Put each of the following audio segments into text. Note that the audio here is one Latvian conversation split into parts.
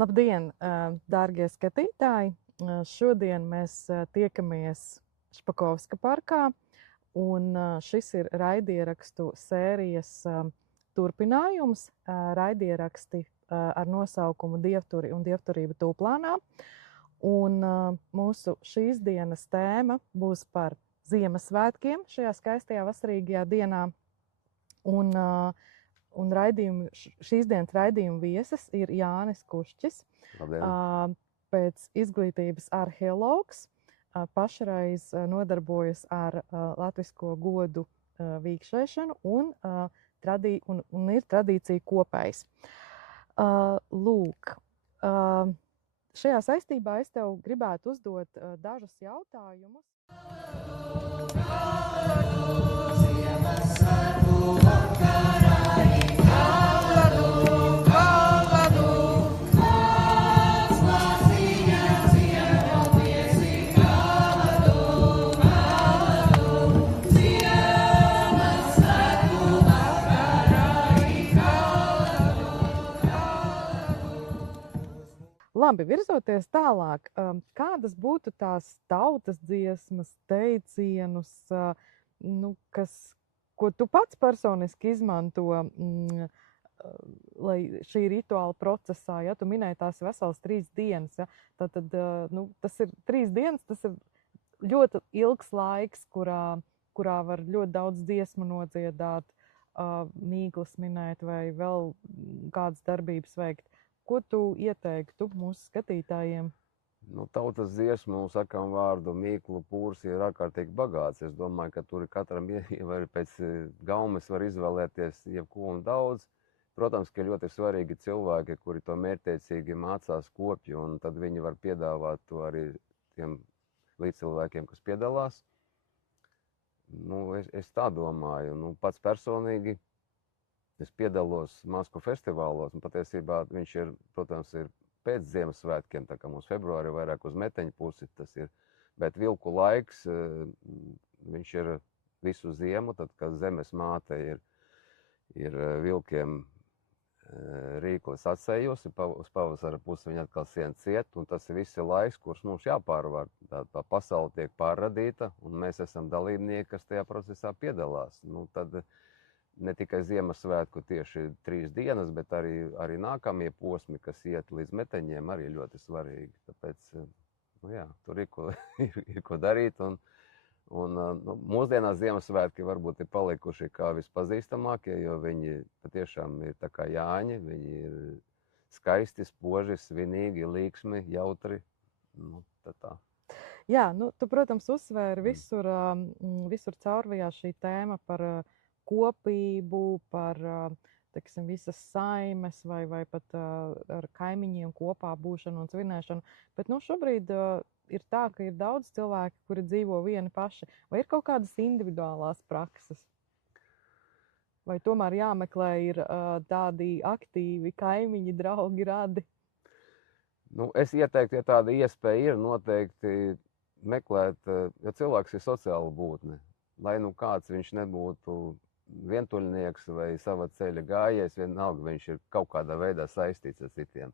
Labdien, dārgie skatītāji! Šodien mēs tiekamies Špakovska parkā, un šis ir raidierakstu sērijas turpinājums, raidieraksti ar nosaukumu Dievturi un dievturība tūplānā. Un mūsu šīs dienas tēma būs par Ziemassvētkiem šajā skaistajā vasarīgajā dienā. Un šīs dienas raidījuma viesis ir Jānis Kušķis, pēc izglītības arheologs, pašreiz nodarbojas ar latvisko godu vīkšēšanu un ir tradīcija kopējs. Lūk, šajā saistībā es tev gribētu uzdot dažus jautājumus. Labi, virzoties tālāk, kādas būtu tās tautas dziesmas, teicienus, ko tu pats personiski izmanto, lai šī rituāla procesā, ja tu minēji tās veselas 3 dienas, ja, tad tas ir 3 dienas, tas ir ļoti ilgs laiks, kurā var ļoti daudz dziesmu nodziedāt, mīklas minēt vai vēl kādas darbības veikt. Ko tu ieteiktu mūsu skatītājiem? Tautas dziesmu, sakām vārdu, mīklu pūrs ir ārkārtīgi bagāts. Es domāju, ka tur katram pēc gaumes var izvēlēties jebko un daudz. Protams, ka ļoti svarīgi cilvēki, kuri to mērķtiecīgi mācās kopju, un tad viņi var piedāvāt to arī tiem līdzcilvēkiem, kas piedalās. Es tā domāju. Pats personīgi es piedalos Masku festivālos, un patiesībā viņš ir, protams, ir pēc Ziemassvētkiem, tā kā mums februāri vairāk uz meteņu pusi tas ir, bet vilku laiks, viņš ir visu ziemu, tad, kad zemes māte ir vilkiem rīklis atsējusi, uz pavasara pusi viņa atkal sien ciet, un tas ir visi laiks, kurš mums jāpārvar. Tā pasaule tiek pārradīta, un mēs esam dalībnieki, kas tajā procesā piedalās. Tad ne tikai Ziemassvētku tieši 3 dienas, bet arī nākamie posmi, kas iet līdz meteņiem, arī ļoti svarīgi. Tāpēc, tur ir ko darīt. Un mūsdienās Ziemassvētki varbūt ir palikuši kā vispazīstamākie, jo viņi patiešām ir tā kā Jāņi, viņi ir skaisti, spoži, svinīgi, līksmi, jautri. Tā. Jā, tu, protams, uzsvēri visur caurvijā šī tēma par kopību, par, teiksim, visas saimes vai pat ar kaimiņiem kopā būšanu un svinēšanu. Bet šobrīd ir tā, ka ir daudz cilvēki, kuri dzīvo vieni paši. Vai ir kaut kādas individuālās prakses? Vai tomēr jāmeklē ir tādi aktīvi kaimiņi, draugi, radi? Es ieteiktu, ja tāda iespēja ir, noteikti meklēt, jo cilvēks ir sociāla būtne. Lai kāds viņš nebūtu vientuļnieks vai sava ceļa gājējs, vienalga viņš ir kaut kādā veidā saistīts ar citiem.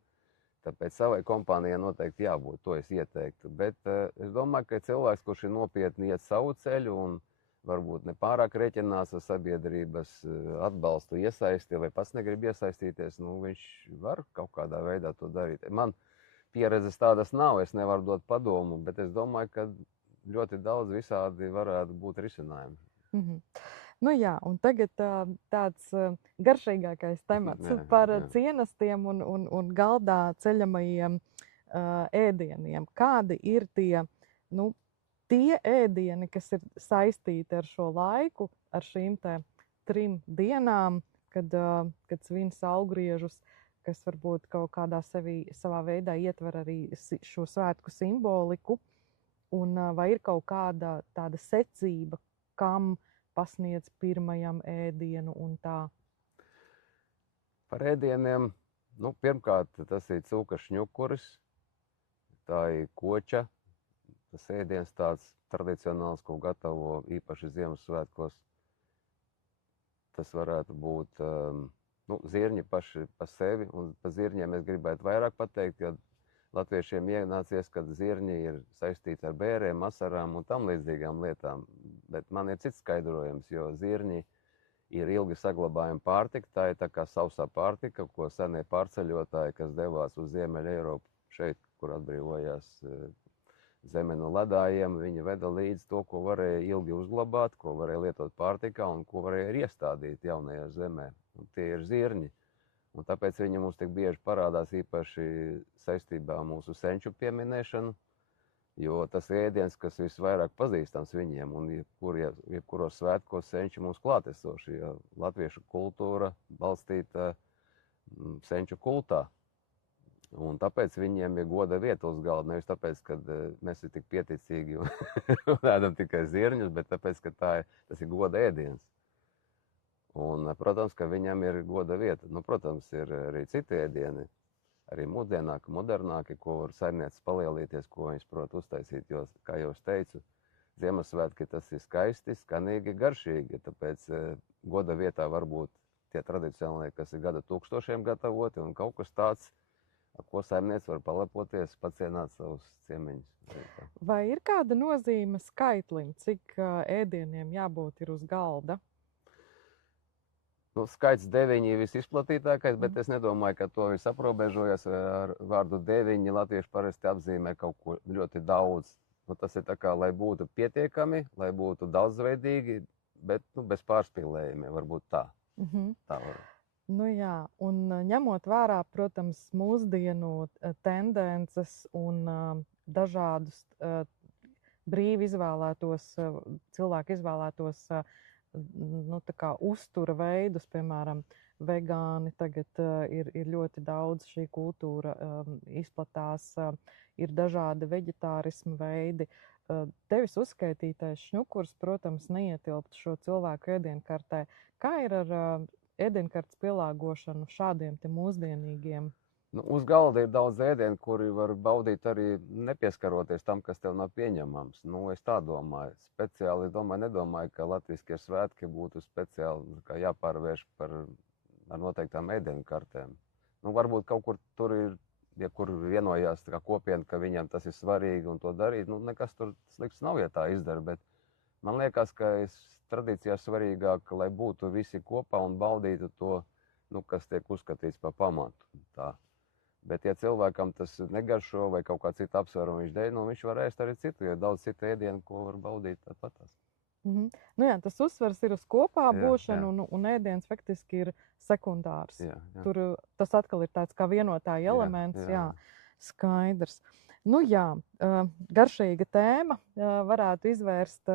Tāpēc savai kompānijai noteikti jābūt, to es ieteiktu. Bet es domāju, ka cilvēks, kurš ir nopietni iet savu ceļu un varbūt nepārāk reķinās ar sabiedrības atbalstu iesaisti, vai pats negrib iesaistīties, viņš var kaut kādā veidā to darīt. Man pieredzes tādas nav, es nevaru dot padomu, bet es domāju, ka ļoti daudz visādi varētu būt risinājumi. Mhm. Jā, un tagad tāds garšīgākais temats par cienastiem un galdā ceļamajiem ēdieniem. Kādi ir tie ēdieni, kas ir saistīti ar šo laiku, ar šīm 3 dienām, kad svin saulgriežus, kas varbūt kaut kādā savā veidā ietver arī šo svētku simboliku, un vai ir kaut kāda tāda secība, kam pasniedz pirmajam ēdienu un tā? Par ēdieniem, pirmkārt, tas ir cūka šņukuris, tā ir koča, tas ēdiens tāds tradicionāls, ko gatavo īpaši Ziemassvētkos. Tas varētu būt Nu, zirņi paši pa sevi, un pa zirņiem es gribētu vairāk pateikt, jo latviešiem ienācies, ka zirņi ir saistīti ar bērēm, asarām un tam līdzīgām lietām. Bet man ir cits skaidrojums, jo zirņi ir ilgi saglabājama pārtika. Tā ir tā kā sausā pārtika, ko senie pārceļotāji, kas devās uz Ziemeļa Eiropu šeit, kur atbrīvojās zeme no ledājiem, viņi veda līdzi to, ko varēja ilgi uzglabāt, ko varēja lietot pārtikā un ko varēja iestādīt jaunajā zemē. Un tie ir zirņi. Un tāpēc viņi mums tik bieži parādās īpaši saistībā ar mūsu senču pieminēšanu, jo tas ir ēdiens, kas visvairāk pazīstams viņiem, un jebkuros svētkos senči mums klātesoši, jo latviešu kultūra balstīta senču kultā. Un tāpēc viņiem ir goda vieta uz galda, nevis tāpēc, ka mēs ir tik pieticīgi un ēdam tikai zirņus, bet tāpēc, ka tas ir goda ēdiens. Un, protams, ka viņam ir goda vieta. Nu, protams, ir arī citi ēdieni, arī modernāki, ko var saimnieces palielīties, ko viņas prot uztaisīt, jo, kā jau es teicu, Ziemassvētki tas ir skaisti, skanīgi, garšīgi, tāpēc goda vietā var būt tie tradicionālie, kas ir gada tūkstošiem gatavoti, un kaut kas tāds, ar ko saimniece var palepoties, pacienāt savus ciemiņus. Vai ir kāda nozīme skaitlim, cik ēdieniem jābūt ir uz galda? Nu, skaits 9 ir visizplatītākais, bet es nedomāju, ka to viss aprobežojas ar vārdu 9. Latvieši parasti apzīmē kaut ko ļoti daudz. Nu, tas ir tā kā, lai būtu pietiekami, lai būtu daudzveidīgi, bet bez pārspīlējumiem, varbūt tā. Tā var. Nu jā, un ņemot vērā, protams, mūsdienu tendences un dažādus brīvi izvēlētos, cilvēku izvēlētos tā kā uztura veidus, piemēram, vegāni, tagad ir ļoti daudz šī kultūra izplatās, ir dažādi veģetārismu veidi. Tevis uzskaitītais šņukurs, protams, neietilpt šo cilvēku ēdienkartē. Kā ir ar ēdienkartes pielāgošanu šādiem te mūsdienīgiem? Nu, uz galda ir daudz ēdienu, kuri var baudīt arī nepieskaroties tam, kas tev nav pieņemams. Nu, es tā domāju. Speciāli nedomāju, ka latviskie svētki būtu speciāli jāpārvērš ar noteiktām ēdienkartēm. Nu, varbūt kaut kur tur ir, ja kur vienojās kopiena, ka viņam tas ir svarīgi un to darīt, nu, nekas tur slikts nav, ja tā izdara, bet man liekas, ka tradīcijā svarīgāk, lai būtu visi kopā un baudītu to, kas tiek uzskatīts par pamatu. Tā. Bet, ja cilvēkam tas negaršo vai kaut kā cita apsvēruma viņš dēļ, viņš var ēst arī citu, jo daudz citu ēdienu, ko var baudīt tāpatās. Nu jā, tas uzsvars ir uz kopā būšanu, un ēdiens faktiski ir sekundārs. Jā. Tur tas atkal ir tāds kā vienotāja elements, jā, skaidrs. Nu jā, garšīga tēma, varētu izvērst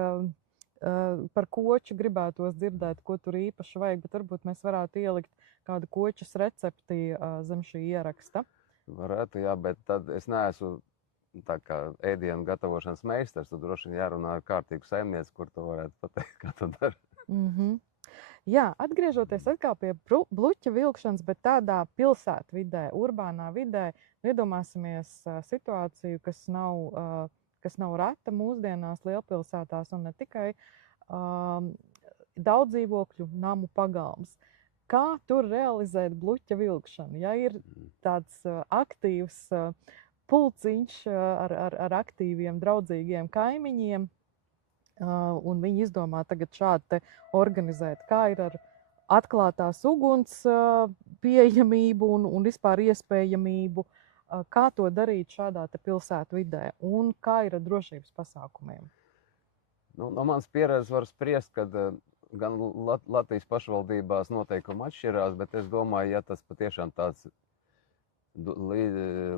par koču, gribētos dzirdēt, ko tur īpaši vajag, bet varbūt mēs varētu ielikt kādu kočas recepti zem šī ieraksta. Varētu, jā, bet tad es neesmu tā kā ēdienu gatavošanas meistars, tad droši vien jārunā ar kārtīgu saimnieci, kur to varētu pateikt, kā to dara. Jā, atgriežoties atkal pie bluķa vilkšanas, bet tādā pilsētvidē, urbānā vidē, iedomāsimies situāciju, kas nav reta mūsdienās lielpilsētās un ne tikai daudz dzīvokļu namu pagalms. Kā tur realizēt bluķa vilkšanu? Ja ir tāds aktīvs pulciņš ar aktīviem, draudzīgiem kaimiņiem, un viņi izdomā tagad šādi te organizēt, kā ir ar atklātās uguns pieejamību un vispār iespējamību, kā to darīt šādā te pilsētu vidē, un kā ir ar drošības pasākumiem? Nu, no manas pieredzes var spriest, ka gan Latvijas pašvaldībās noteikumi atšķirās, bet es domāju, ja tas patiešām tāds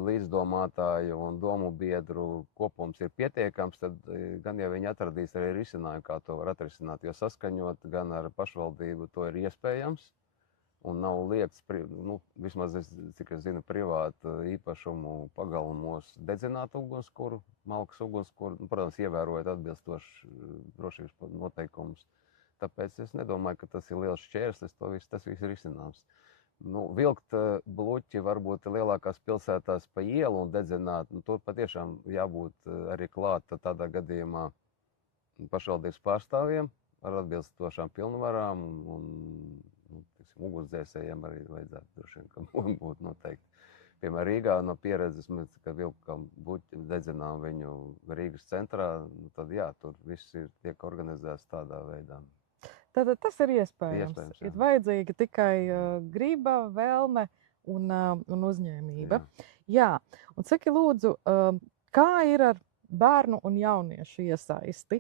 līdzdomātāju un domu biedru kopums ir pietiekams, tad gan jau viņi atradīs arī risinājumu, kā to var atrisināt, jo saskaņot gan ar pašvaldību to ir iespējams un nav liekts, vismaz cik es zinu, privātu īpašumu pagalmos dedzināt ugunskura, malkas ugunskura, protams, ievērojot atbilstoši drošības noteikumus. Tāpēc es nedomāju, ka tas ir liels šķērslis, tas viss ir izcināms. Vilkt bluķi varbūt lielākās pilsētās pa ielu un dedzināt, tur patiešām jābūt arī klāt tādā gadījumā pašvaldības pārstāvjiem ar atbilstošām pilnvarām un ugunsdzēsējiem arī vajadzētu droši vien, ka būtu noteikti. Piemēram, Rīgā no pieredzes mēs, kad vilkam buķi, dedzinām viņu Rīgas centrā, tad jā, tur viss tiek organizēts tādā veidā. Tātad tas ir iespējams. Jā. Ir vajadzīga tikai griba, vēlme un uzņēmība. Jā. Un saki lūdzu, kā ir ar bērnu un jauniešu iesaisti?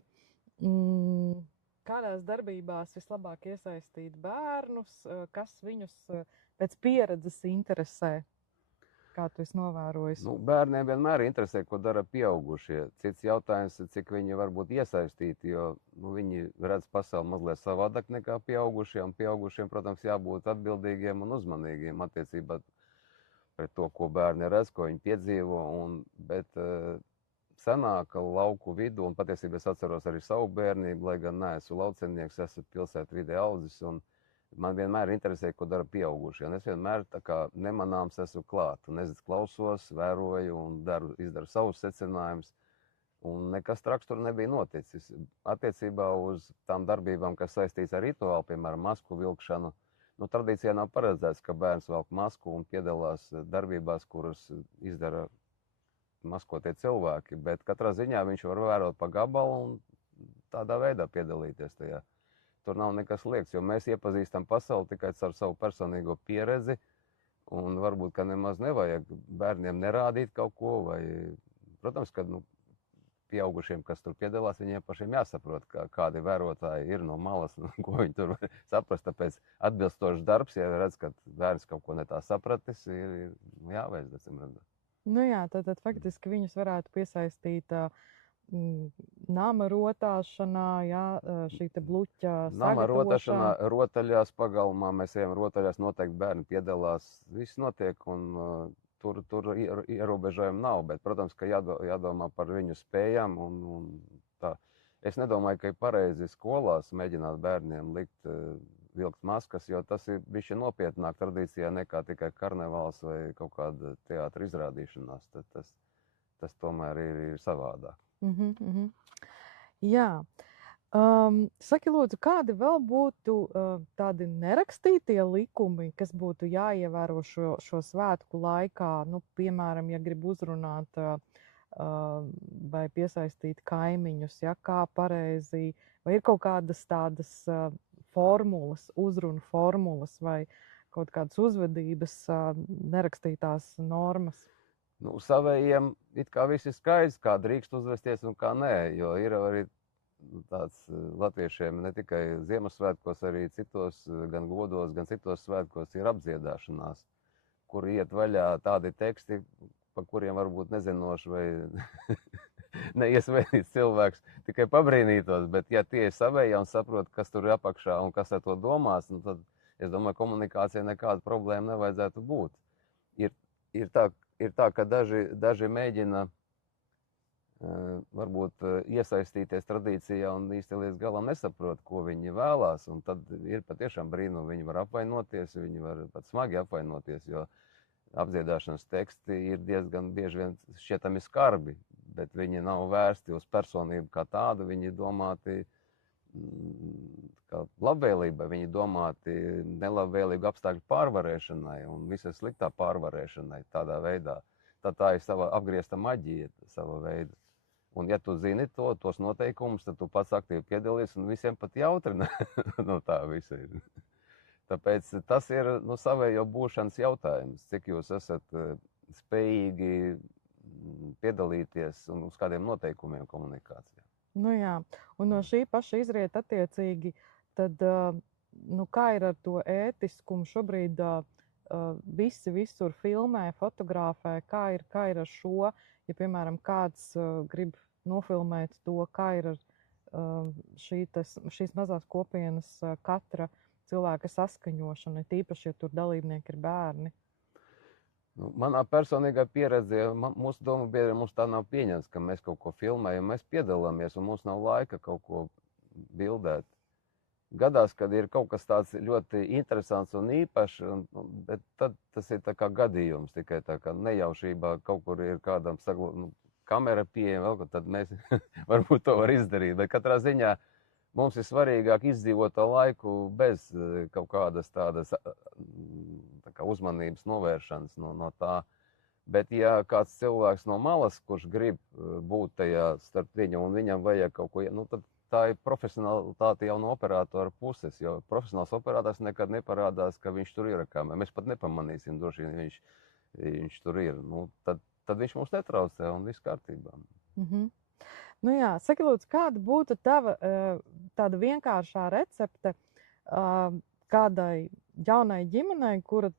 Kādās darbībās vislabāk iesaistīt bērnus, kas viņus pēc pieredzes interesē? Kā tu esi novērojis? Bērniem vienmēr interesē, ko dara pieaugušie. Cits jautājums, cik viņi var būt iesaistīti, jo viņi redz pasauli mazliet savādāk nekā pieaugušie, un pieaugušiem, protams, jābūt atbildīgiem un uzmanīgiem attiecībā pret to, ko bērni redz, ko viņi piedzīvo, bet senāka lauku vidu, un patiesībā es atceros arī savu bērnību, lai gan neesmu laucienieks, esmu pilsētu vidē audzis, un man vienmēr interesē, ko dara pieaugušie. Un es vienmēr tā kā nemanāms esmu klāt. Un es klausos, vēroju un izdaru savus secinājumus. Un nekas traks tur nebija noticis. Attiecībā uz tām darbībām, kas saistīts ar rituālu, piemēram, masku vilkšanu, tradīcijā nav paredzēts, ka bērns velk masku un piedalās darbībās, kuras izdara maskotie cilvēki. Bet katrā ziņā viņš var vērot pa gabalu un tādā veidā piedalīties tajā. Tur nav nekas lieks, jo mēs iepazīstam pasauli tikai ar savu personīgo pieredzi, un varbūt, ka nemaz nevajag bērniem nerādīt kaut ko, vai, protams, ka pieaugušiem, kas tur piedalās, viņiem pašiem jāsaprot, kādi vērotāji ir no malas, ko viņi tur var saprast, tāpēc atbilstošs darbs, ja redz, ka bērns kaut ko netā sapratis, ir jāveic, acīm redzot. Jā, tad faktiski viņus varētu piesaistīt nama rotāšanā, šī te bluķa sagatavošana. Nama rotāšanā, rotaļās pagalmā, mēs ejam rotaļās, noteikti bērni piedalās, viss notiek, un tur ierobežojumi nav, bet, protams, ka jādomā par viņu spējām, un tā. Es nedomāju, ka ir pareizi skolās mēģināt bērniem likt vilkt maskas, jo tas ir bišķi nopietnāk tradīcijā nekā tikai karnevāls vai kaut kāda teātra izrādīšanās, tad tas tomēr ir savādāk. Jā. Saki lūdzu, kādi vēl būtu tādi nerakstītie likumi, kas būtu jāievēro šo svētku laikā? Piemēram, ja grib uzrunāt vai piesaistīt kaimiņus, kā pareizi, vai ir kaut kādas tādas formulas, uzrunu formulas vai kaut kādas uzvedības nerakstītās normas? Savējiem it kā viss ir skaidrs, kā drīkst uzvesties un kā nē, jo ir arī tāds latviešiem ne tikai Ziemassvētkos, arī citos, gan godos, gan citos svētkos ir apdziedāšanās, kur iet vaļā tādi teksti, par kuriem varbūt nezinoši vai neiesvētīts cilvēks tikai pabrīnītos, bet ja tie ir savējā un saprot, kas tur ir apakšā un kas ar to domās, tad es domāju, komunikācijai nekāda problēma nevajadzētu būt. Ir tā, ka daži mēģina varbūt iesaistīties tradīcijā un īsti līdz galam nesaprot, ko viņi vēlās, un tad ir patiešām brīnumi, viņi var apvainoties, viņi var pat smagi apvainoties, jo apdziedāšanas teksti ir diezgan bieži vien šķietami skarbi, bet viņi nav vērsti uz personību kā tādu, viņi domāti kā labvēlībai, viņi domāti nelabvēlīgu apstākļu pārvarēšanai un visai sliktā pārvarēšanai tādā veidā. Tā ir sava apgriezta maģija, sava veida. Un ja tu zini tos noteikumus, tad tu pats aktīvi piedalies un visiem pat jautri tā visa ir. Tāpēc tas ir savējo būšanas jautājums, cik jūs esat spējīgi piedalīties un uz kādiem noteikumiem komunikācijā. Jā, un no šī paša izriet attiecīgi, tad kā ir ar to ētiskumu šobrīd visi visur filmē, fotografē, kā ir ar šo, ja, piemēram, kāds grib nofilmēt to, kā ir ar šīs mazās kopienas katra cilvēka saskaņošana, tīpaši, ja tur dalībnieki ir bērni. Manā personīgā pieredzē, mūsu domu biedriem mums tā nav pieņemts, ka mēs kaut ko filmējam, mēs piedalāmies un mums nav laika kaut ko bildēt. Gadās, kad ir kaut kas tāds ļoti interesants un īpašs, bet tad tas ir tā kā gadījums, tikai tā kā nejaušībā kaut kur ir kādam kamera pieejama, vēl, tad mēs varbūt to var izdarīt, bet katrā ziņā mums ir svarīgāk izdzīvot to laiku bez kaut kādas tādas tā kā uzmanības novēršanas no tā. Bet ja kāds cilvēks no malas, kurš grib būt tajā starp viņu un viņam vajag kaut ko, nu tad tā ir profesionalitāte jau no operatora puses, jo profesionāls operators nekad neparādās, ka viņš tur ir kamēr. Mēs pat nepamanīsim, droši vien viņš tur ir. Nu, tad viņš mums netraucē un viss kārtībā. Nu jā, saki lūdzu, kāda būtu tava tāda vienkāršā recepte kādai jaunai ģimenei, kura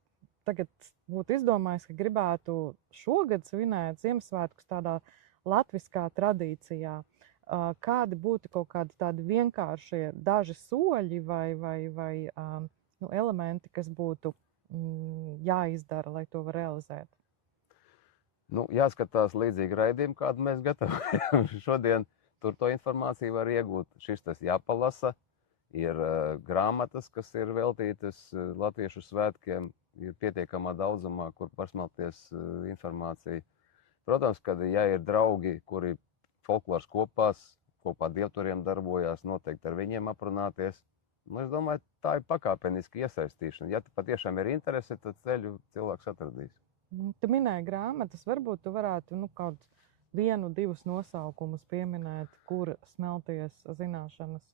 tagad būtu izdomājis, ka gribētu šogad svinēt Ziemassvētkus tādā latviskā tradīcijā? Kādi būtu kaut kādi tādi vienkāršie daži soļi vai elementi, kas būtu jāizdara, lai to var realizēt? Nu, jāskatās līdzīgi raidījumi, kādu mēs gatavojam. Šodien tur to informāciju var iegūt. Šis tas jāpalasa. Ir grāmatas, kas ir veltītas latviešu svētkiem. Ir pietiekamā daudzumā, kur pasmelties informāciju. Protams, kad ja ir draugi, kuri folkloras kopā dievturiem darbojās, noteikti ar viņiem aprunāties. Nu, es domāju, tā ir pakāpeniski iesaistīšana. Ja patiešām ir interese, tad ceļu cilvēks atradīs. Tu minēji grāmatas, varbūt tu varētu kaut vienu, divus nosaukumus pieminēt, kur smelties zināšanas.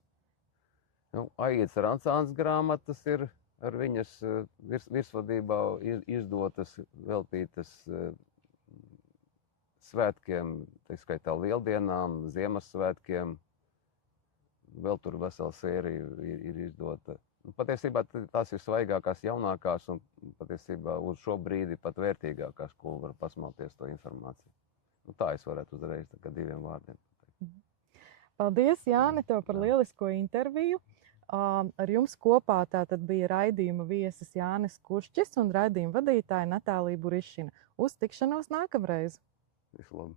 Nu, Aītas Rancāns grāmatas ir ar viņas virsvadībā izdotas, veltītas svētkiem, tā skaitā lieldienām, Ziemassvētkiem. Vēl tur vesela sērija ir izdota. Patiesībā tās ir svaigākās, jaunākās un patiesībā uz šo brīdi pat vērtīgākās, ko var pasmelties to informāciju. Nu, tā es varētu uzreiz diviem vārdiem pateikt. Paldies, Jāni, tev par lielisko interviju. Ar jums kopā tātad bija raidījuma viesis Jānis Kuršķis un raidījuma vadītāja Natālija Burišina. Uz tikšanos nākamreiz! Visu labu!